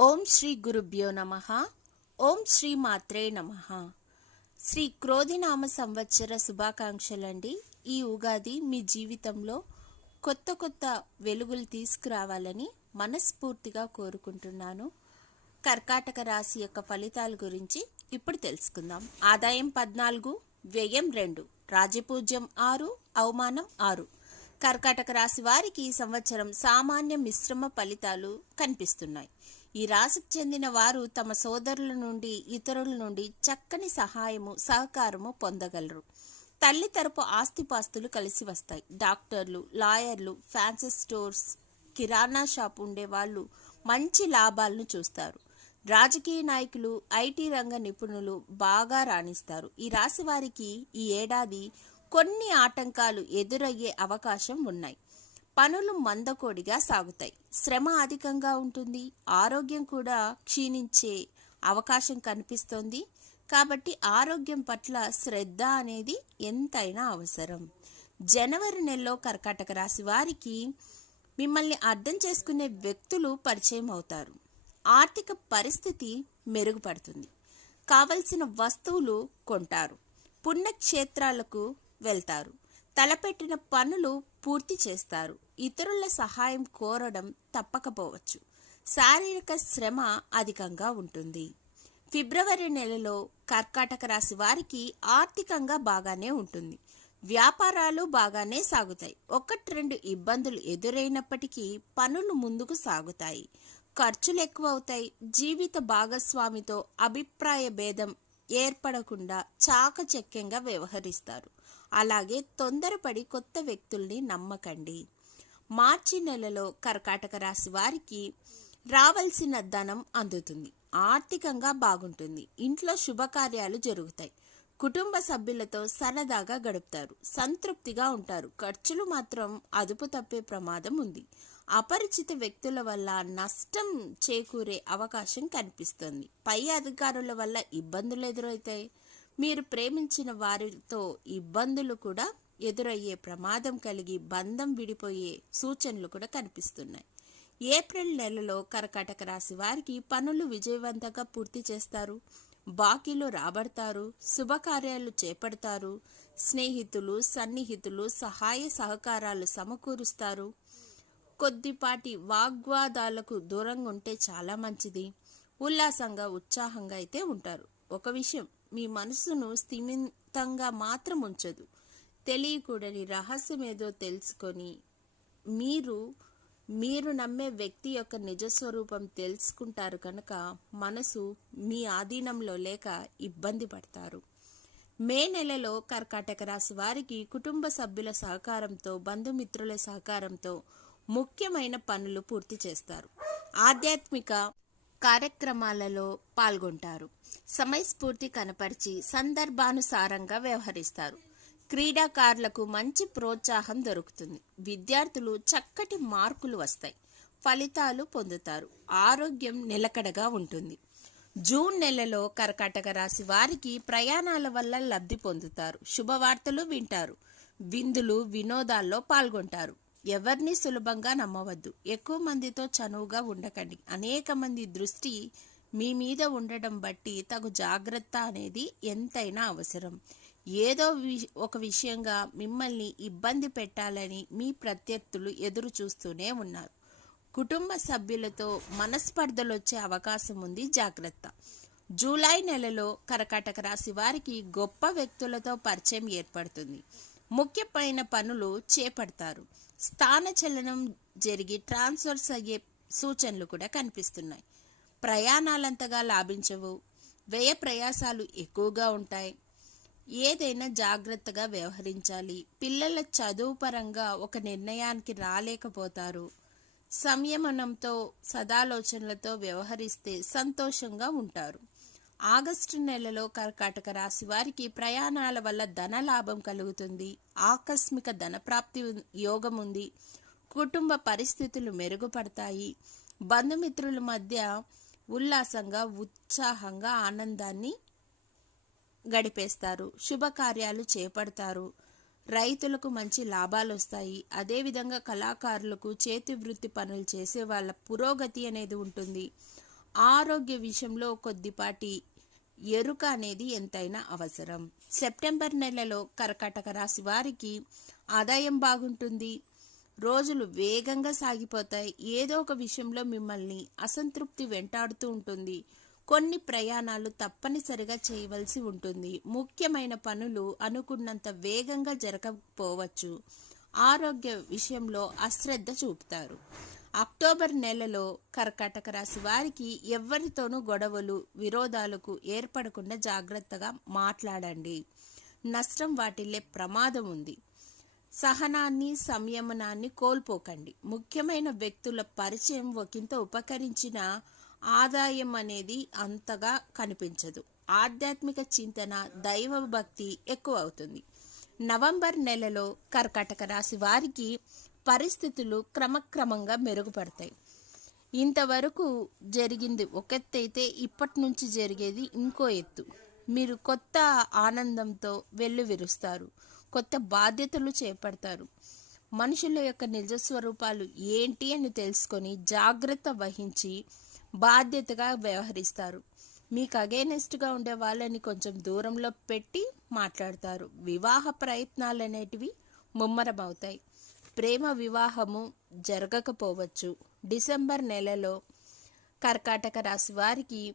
ఓం శ్రీ గురుభ్యో నమ. ఓం శ్రీ మాత్రే నమ. శ్రీ క్రోధినామ సంవత్సర శుభాకాంక్షలండి. ఈ ఉగాది మీ జీవితంలో కొత్త కొత్త వెలుగులు తీసుకురావాలని మనస్ఫూర్తిగా కోరుకుంటున్నాను. కర్కాటక రాశి యొక్క ఫలితాల గురించి ఇప్పుడు తెలుసుకుందాం. ఆదాయం పద్నాలుగు వ్యయం రెండు రాజపూజ్యం ఆరు అవమానం ఆరు. కర్కాటక రాశి వారికి ఈ సంవత్సరం సామాన్య మిశ్రమ ఫలితాలు కనిపిస్తున్నాయి. ఈ రాశికి చెందిన వారు తమ సోదరుల నుండి ఇతరుల నుండి చక్కని సహాయము సహకారము పొందగలరు. తల్లి తరపు ఆస్తిపాస్తులు కలిసి వస్తాయి. డాక్టర్లు లాయర్లు ఫ్యాన్సీ స్టోర్స్ కిరాణా షాప్ ఉండే వాళ్ళు మంచి లాభాలను చూస్తారు. రాజకీయ నాయకులు ఐటీ రంగ నిపుణులు బాగా రాణిస్తారు. ఈ రాశి వారికి ఈ ఏడాది కొన్ని ఆటంకాలు ఎదురయ్యే అవకాశం ఉన్నాయి. పనులు మందకోడిగా సాగుతాయి. శ్రమ అధికంగా ఉంటుంది. ఆరోగ్యం కూడా క్షీణించే అవకాశం కనిపిస్తోంది. కాబట్టి ఆరోగ్యం పట్ల శ్రద్ధ అనేది ఎంతైనా అవసరం. జనవరి నెలలో కర్కాటక రాశి వారికి మిమ్మల్ని అర్థం చేసుకునే వ్యక్తులు పరిచయం అవుతారు. ఆర్థిక పరిస్థితి మెరుగుపడుతుంది. కావలసిన వస్తువులు కొంటారు. పుణ్యక్షేత్రాలకు వెళ్తారు. తలపెట్టిన పనులు పూర్తి చేస్తారు. ఇతరుల సహాయం కోరడం తప్పకపోవచ్చు. శారీరక శ్రమ అధికంగా ఉంటుంది. ఫిబ్రవరి నెలలో కర్కాటక రాశి వారికి ఆర్థికంగా బాగానే ఉంటుంది. వ్యాపారాలు బాగానే సాగుతాయి. ఒకటి రెండు ఇబ్బందులు ఎదురైనప్పటికీ పనులు ముందుకు సాగుతాయి. ఖర్చులు ఎక్కువ అవుతాయి జీవిత భాగస్వామితో అభిప్రాయ భేదం ఏర్పడకుండా చాకచక్యంగా వ్యవహరిస్తారు. అలాగే తొందరపడి కొత్త వ్యక్తుల్ని నమ్మకండి. మార్చి నెలలో కర్కాటక రాశి వారికి రావాల్సిన ధనం అందుతుంది. ఆర్థికంగా బాగుంటుంది. ఇంట్లో శుభకార్యాలు జరుగుతాయి. కుటుంబ సభ్యులతో సరదాగా గడుపుతారు. సంతృప్తిగా ఉంటారు. ఖర్చులు మాత్రం అదుపు తప్పే ప్రమాదం ఉంది. అపరిచిత వ్యక్తుల వల్ల నష్టం చేకూరే అవకాశం కనిపిస్తుంది. పై అధికారుల వల్ల ఇబ్బందులు ఎదురవుతాయి మీరు ప్రేమించిన వారితో ఇబ్బందులు కూడా ఎదురయ్యే ప్రమాదం కలిగి బంధం విడిపోయే సూచనలు కూడా కనిపిస్తున్నాయి. ఏప్రిల్ నెలలో కర్కాటక రాశి వారికి పనులు విజయవంతంగా పూర్తి చేస్తారు. బాకీలు రాబడతారు. శుభకార్యాలు చేపడతారు. స్నేహితులు సన్నిహితులు సహాయ సహకారాలు సమకూరుస్తారు. కొద్దిపాటి వాగ్వాదాలకు దూరంగా ఉంటే చాలా మంచిది. ఉల్లాసంగా ఉత్సాహంగా అయితే ఉంటారు. ఒక విషయం మీ మనసును స్థిమితంగా మాత్రం ఉంచదు. తెలియకూడని రహస్యం ఏదో తెలుసుకొని మీరు మీరు నమ్మే వ్యక్తి యొక్క నిజస్వరూపం తెలుసుకుంటారు కనుక మనసు మీ ఆధీనంలో లేక ఇబ్బంది పడతారు. మే నెలలో కర్కాటక రాశి వారికి కుటుంబ సభ్యుల సహకారంతో బంధుమిత్రుల సహకారంతో ముఖ్యమైన పనులు పూర్తి చేస్తారు. ఆధ్యాత్మిక కార్యక్రమాలలో పాల్గొంటారు. సమయస్ఫూర్తి కనపరిచి సందర్భానుసారంగా వ్యవహరిస్తారు. క్రీడాకారులకు మంచి ప్రోత్సాహం దొరుకుతుంది. విద్యార్థులు చక్కటి మార్కులు వస్తాయి. ఫలితాలు పొందుతారు. ఆరోగ్యం నిలకడగా ఉంటుంది. జూన్ నెలలో కర్కాటక రాశి వారికి ప్రయాణాల వల్ల లబ్ధి పొందుతారు. శుభవార్తలు వింటారు. విందులు వినోదాల్లో పాల్గొంటారు. ఎవరిని సులభంగా నమ్మవద్దు. ఎక్కువ మందితో చనువుగా ఉండకండి. అనేక మంది దృష్టి మీ మీద ఉండడం బట్టి తగు జాగ్రత్త అనేది ఎంతైనా అవసరం. ఏదో ఒక విషయంగా మిమ్మల్ని ఇబ్బంది పెట్టాలని మీ ప్రత్యర్థులు ఎదురు చూస్తూనే ఉన్నారు. కుటుంబ సభ్యులతో మనస్పర్ధలు వచ్చే అవకాశం ఉంది జాగ్రత్త. జూలై నెలలో కర్కాటక రాశి వారికి గొప్ప వ్యక్తులతో పరిచయం ఏర్పడుతుంది. ముఖ్యమైన పనులు చేపడతారు. స్థానచలనం జరిగి ట్రాన్స్ఫర్స్ అయ్యే సూచనలు కూడా కనిపిస్తున్నాయి. ప్రయాణాలంతగా లాభించవు. వ్యయ ప్రయాసాలు ఎక్కువగా ఉంటాయి. ఏదైనా జాగ్రత్తగా వ్యవహరించాలి. పిల్లల చదువు పరంగా ఒక నిర్ణయానికి రాలేకపోతారు. సంయమనంతో సదాలోచనలతో వ్యవహరిస్తే సంతోషంగా ఉంటారు. ఆగస్టు నెలలో కర్కాటక రాశి వారికి ప్రయాణాల వల్ల ధన లాభం కలుగుతుంది. ఆకస్మిక ధనప్రాప్తి యోగం ఉంది. కుటుంబ పరిస్థితులు మెరుగుపడతాయి. బంధుమిత్రుల మధ్య ఉల్లాసంగా ఉత్సాహంగా ఆనందాన్ని గడిపేస్తారు. శుభకార్యాలు చేపడతారు. రైతులకు మంచి లాభాలు వస్తాయి. అదేవిధంగా కళాకారులకు చేతి వృత్తి పనులు చేసే వాళ్ళ పురోగతి అనేది ఉంటుంది. ఆరోగ్య విషయంలో కొద్దిపాటి ఎరుక అనేది ఎంతైనా అవసరం. సెప్టెంబర్ నెలలో కర్కాటక రాశి వారికి ఆదాయం బాగుంటుంది. రోజులు వేగంగా సాగిపోతాయి. ఏదో ఒక విషయంలో మిమ్మల్ని అసంతృప్తి వెంటాడుతూ ఉంటుంది. కొన్ని ప్రయాణాలు తప్పనిసరిగా చేయవలసి ఉంటుంది. ముఖ్యమైన పనులు అనుకున్నంత వేగంగా జరగకపోవచ్చు. ఆరోగ్య విషయంలో అశ్రద్ధ చూపుతారు. అక్టోబర్ నెలలో కర్కాటక రాశి వారికి ఎవరితోనూ గొడవలు విరోధాలకు ఏర్పడకుండా జాగ్రత్తగా మాట్లాడండి. నష్టం వాటిల్లే ప్రమాదం ఉంది. సహనాన్ని సంయమనాన్ని కోల్పోకండి. ముఖ్యమైన వ్యక్తుల పరిచయం ఒకంత ఉపకరించిన ఆదాయం అనేది అంతగా కనిపించదు. ఆధ్యాత్మిక చింతన దైవ భక్తి ఎక్కువ అవుతుంది. నవంబర్ నెలలో కర్కాటక రాశి వారికి పరిస్థితులు క్రమక్రమంగా మెరుగుపడతాయి. ఇంతవరకు జరిగింది ఒక ఎత్తు అయితే ఇప్పటి నుంచి జరిగేది ఇంకో ఎత్తు. మీరు కొత్త ఆనందంతో వెల్లువిరుస్తారు కొత్త బాధ్యతలు చేపడతారు. మనుషుల యొక్క నిజ స్వరూపాలు ఏంటి అని తెలుసుకొని జాగ్రత్త వహించి బాధ్యతగా వ్యవహరిస్తారు. మీకు అగేనెస్ట్గా ఉండే వాళ్ళని కొంచెం దూరంలో పెట్టి మాట్లాడతారు. వివాహ ప్రయత్నాలు అనేటివి ముమ్మరమవుతాయి. ప్రేమ వివాహము జరగకపోవచ్చు. డిసెంబర్ నెలలో కర్కాటక రాశి వారికి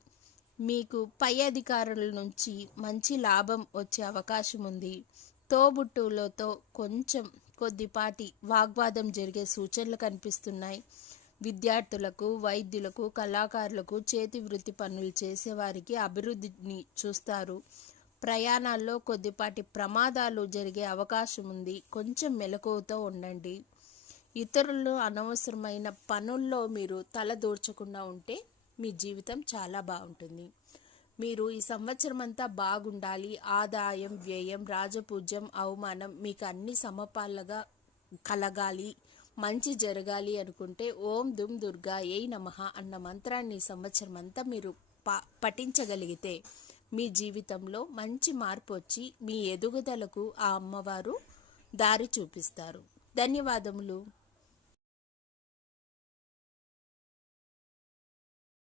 మీకు పై అధికారుల నుంచి మంచి లాభం వచ్చే అవకాశం ఉంది. తోబుట్టువులతో కొంచెం కొద్దిపాటి వాగ్వాదం జరిగే సూచనలు కనిపిస్తున్నాయి. విద్యార్థులకు వైద్యులకు కళాకారులకు చేతి వృత్తి పనులు చేసేవారికి అభివృద్ధిని చూస్తారు. ప్రయాణాల్లో కొద్దిపాటి ప్రమాదాలు జరిగే అవకాశం ఉంది కొంచెం మెలకువతో ఉండండి. ఇతరులు అనవసరమైన పనుల్లో మీరు తల దూర్చకుండా ఉంటే మీ జీవితం చాలా బాగుంటుంది. మీరు ఈ సంవత్సరం అంతా బాగుండాలి. ఆదాయం వ్యయం రాజపూజ్యం అవమానం మీకు అన్ని సమపాలగా కలగాలి. మంచి జరగాలి అనుకుంటే ఓం దుమ్ దుర్గా ఏ నమః అన్న మంత్రాన్ని సంవత్సరం అంతా మీరు ప పఠించగలిగితే మీ జీవితంలో మంచి మార్పు వచ్చి మీ ఎదుగుదలకు ఆ అమ్మవారు దారి చూపిస్తారు. ధన్యవాదములు.